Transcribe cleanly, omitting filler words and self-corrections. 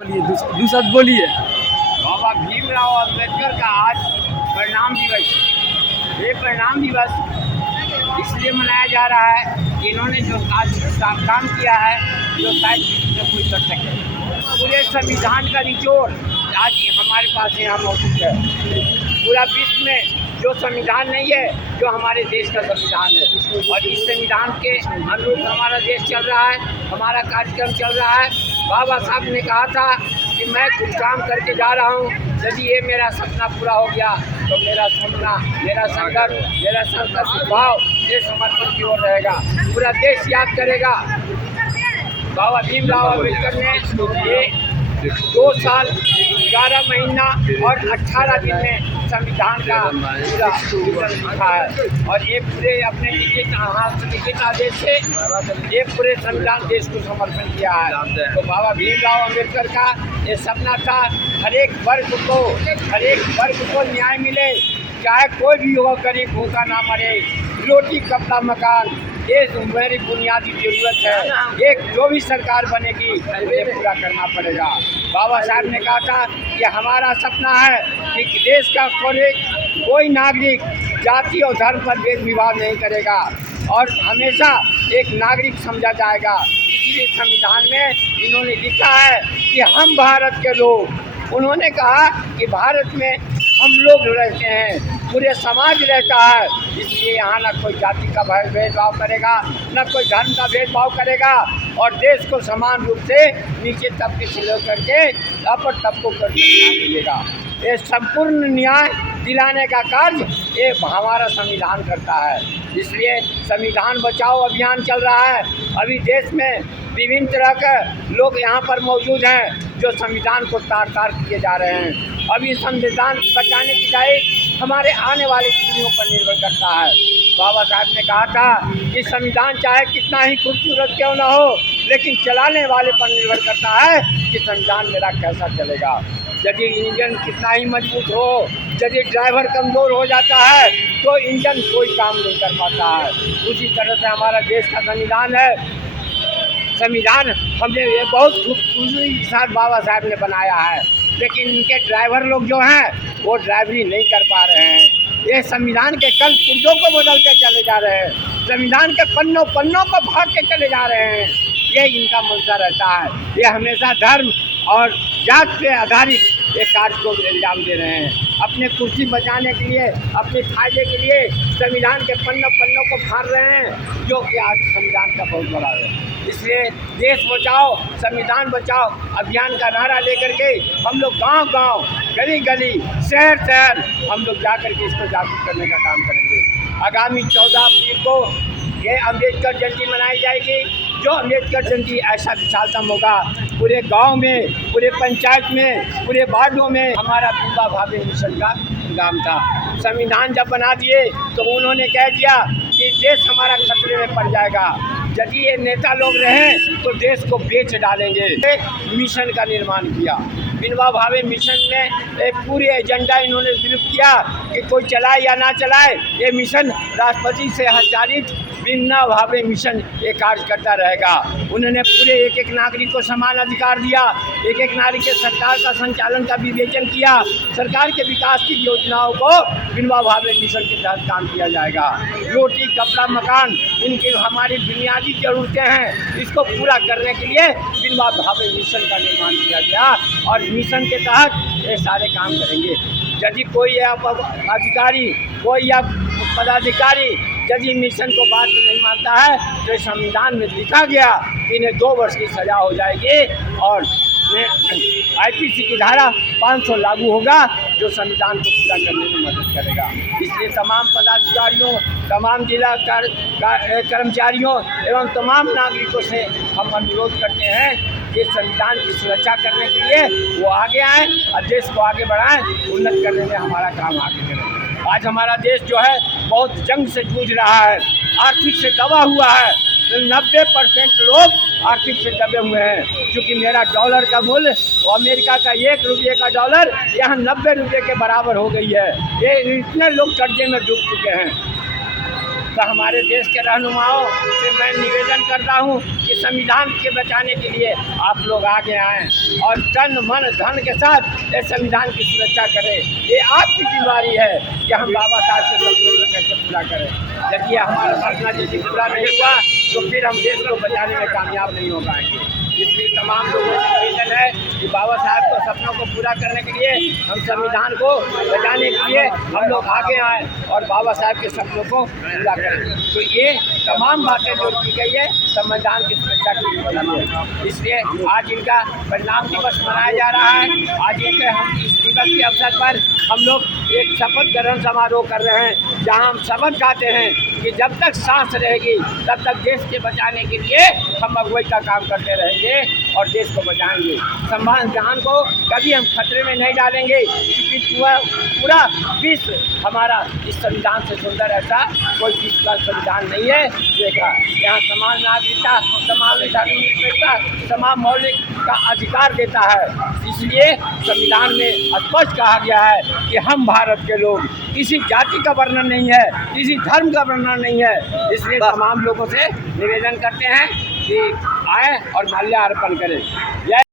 बोलिए दूसरा बोलिए। बाबा भीमराव अम्बेडकर का आज परिणाम दिवस है। ये परिणाम दिवस इसलिए मनाया जा रहा है कि इन्होंने जो आज काम किया है जो शायद किसी न कोई कर सके। पूरे संविधान का निचोड़ आज हमारे पास यहाँ मौजूद है। पूरा विश्व में जो संविधान नहीं है जो हमारे देश का संविधान है, और इस संविधान के अनुरूप हमारा देश चल रहा है, हमारा कार्यक्रम चल रहा है। बाबा साहब ने कहा था कि मैं कुछ काम करके जा रहा हूँ, यदि ये मेरा सपना पूरा हो गया तो मेरा सपना, मेरा संघर्ष भाव ये समर्पण की ओर रहेगा। पूरा देश याद करेगा। बाबा भीमराव अम्बेडकर ने ये 2 साल 11 महीना और 18 दिन में संविधान का पूरा लिखा है, और ये पूरे अपने लिखित आदेश से ये पूरे संविधान देश को समर्पण किया है। तो बाबा भीमराव अम्बेडकर का ये सपना था हर एक वर्ग को न्याय मिले, चाहे कोई भी हो, गरीब भूखा ना मरे, रोटी कपड़ा मकान ये मेरी बुनियादी जरूरत है। एक जो भी सरकार बनेगी ये पूरा करना पड़ेगा। बाबा साहब ने कहा था कि हमारा सपना है कि देश का कोई नागरिक जाति और धर्म पर भेदभाव नहीं करेगा और हमेशा एक नागरिक समझा जाएगा। इसीलिए संविधान में इन्होंने लिखा है कि हम भारत के लोग, उन्होंने कहा कि भारत में हम लोग रहते हैं, पूरे समाज रहता है, इसलिए यहाँ न कोई जाति का भेदभाव करेगा, न कोई धर्म का भेदभाव करेगा, और देश को समान रूप से नीचे तबके से लेकर के अपर तबकों को न्याय मिलेगा। ये संपूर्ण न्याय दिलाने का कार्य ये हमारा संविधान करता है। इसलिए संविधान बचाओ अभियान चल रहा है। अभी देश में विभिन्न तरह के लोग यहाँ पर मौजूद हैं जो संविधान को तार-तार किए जा रहे हैं। अभी संविधान बचाने की दायित्व हमारे आने वाली पीढ़ियों पर निर्भर करता है। बाबा साहब ने कहा था कि संविधान चाहे कितना ही खूबसूरत क्यों न हो, लेकिन चलाने वाले पर निर्भर करता है कि संविधान मेरा कैसा चलेगा। यदि इंजन कितना ही मजबूत हो, यदि ड्राइवर कमज़ोर हो जाता है तो इंजन कोई काम नहीं कर पाता है। उसी तरह से हमारा देश का संविधान है। संविधान हमने ये बहुत खूबसूरती के साथ बाबा साहब ने बनाया है, लेकिन इनके ड्राइवर लोग जो हैं वो ड्राइवरी नहीं कर पा रहे हैं। ये संविधान के कल पुर्जों को बदलते चले जा रहे हैं, संविधान के पन्नों को भाग के चले जा रहे हैं। ये इनका मंशा रहता है। ये हमेशा धर्म और जात पे आधारित एक कार्य को अंजाम दे रहे हैं। अपने कुर्सी बचाने के लिए, अपने फायदे के लिए संविधान के पन्नों को फाड़ रहे हैं, जो कि आज संविधान का बहुत बड़ा है। इसलिए देश बचाओ संविधान बचाओ अभियान का नारा लेकर के हम लोग गांव-गांव, गली-गली, शहर हम लोग जाकर के इसको जागरूक करने का काम करेंगे। आगामी 14 अप्रैल को ये अम्बेडकर जयंती मनाई जाएगी। जो अम्बेडकर जयंती ऐसा विशालतम होगा, पूरे गांव में, पूरे पंचायत में, पूरे वार्डों में हमारा विनोबा भावे मिशन का प्रोग्राम था। संविधान जब बना दिए तो उन्होंने कह दिया कि देश हमारा खतरे में पड़ जाएगा, यदि ये नेता लोग रहें तो देश को बेच डालेंगे। मिशन का निर्माण किया। विनोबा भावे मिशन में एक पूरे एजेंडा इन्होंने ड्रिफ्ट किया कि कोई चलाए या ना चलाए, ये मिशन राष्ट्रपति से हस्ताक्षरित विनोबा भावे मिशन ये कार्य करता रहेगा। उन्होंने पूरे एक नागरिक को समान अधिकार दिया, एक नागरिक के सरकार का संचालन का विवेचन किया। सरकार के विकास की योजनाओं को विनोबा भावे मिशन के तहत काम किया जाएगा। रोटी कपड़ा मकान इनकी हमारी बुनियादी ज़रूरतें हैं, इसको पूरा करने के लिए विनोबा भावे मिशन का निर्माण किया गया, और मिशन के तहत ये सारे काम करेंगे। यदि कोई अधिकारी, कोई या पदाधिकारी यदि मिशन को बात नहीं मानता है तो संविधान में लिखा गया कि इन्हें 2 वर्ष की सज़ा हो जाएगी, और IPC की धारा 500 लागू होगा, जो संविधान को पूरा करने में मदद करेगा। इसलिए तमाम पदाधिकारियों, तमाम जिला कर्मचारियों एवं तमाम नागरिकों से हम अनुरोध करते हैं कि संविधान की सुरक्षा करने के लिए वो आगे आएँ और देश को आगे बढ़ाएं, उन्नत करने में हमारा काम आगे करें। आज हमारा देश जो है बहुत जंग से जूझ रहा है, आर्थिक से दबा हुआ है। 90% लोग आर्थिक से दबे हुए हैं, क्योंकि मेरा डॉलर का मूल्य अमेरिका का 1 रुपये का डॉलर यहाँ 90 रुपये के बराबर हो गई है। ये इतने लोग कर्जे में डूब चुके हैं। तो हमारे देश के रहनुमाओं से मैं निवेदन करता हूँ कि संविधान के बचाने के लिए आप लोग आगे आएँ और तन मन धन के साथ इस संविधान की सुरक्षा करें। ये आपकी जिम्मेदारी है कि हम बाबा साहब के सपनों को कैसे पूरा करें। जब ये हमारा सपना यदि पूरा नहीं हुआ तो फिर हम देश को बचाने में कामयाब नहीं हो पाएंगे। इसलिए तमाम लोगों से निवेदन है कि बाबा साहब को सपनों को पूरा करने के लिए, हम संविधान को बचाने के लिए हम लोग आगे आए और बाबा साहब के सपनों को पूरा करें। तो ये तमाम बातें जो की गई है संविधान की सुरक्षा के लिए, इसलिए आज इनका परिणाम दिवस मनाया जा रहा है। आज इनके हम इस दिवस के अवसर पर हम लोग एक शपथ ग्रहण समारोह कर रहे हैं, जहां हम शपथ खाते हैं कि जब तक सांस रहेगी तब तक देश के बचाने के लिए हम अगुवाई का काम करते रहेंगे और देश को बचाएंगे। संविधान को कभी हम खतरे में नहीं डालेंगे, क्योंकि पूरा विश्व हमारा इस संविधान से सुंदर ऐसा कोई विश्व का संविधान नहीं है। देखा यहाँ समान नागरिकता, समान धर्मनिरपेक्षता, समान मौलिक का अधिकार देता है। इसलिए संविधान में स्पष्ट कहा गया है कि हम भारत के लोग, किसी जाति का वर्णन नहीं है, किसी धर्म का वर्णन नहीं है। इसलिए तमाम लोगों से निवेदन करते हैं कि आए और माल्यार्पण करें।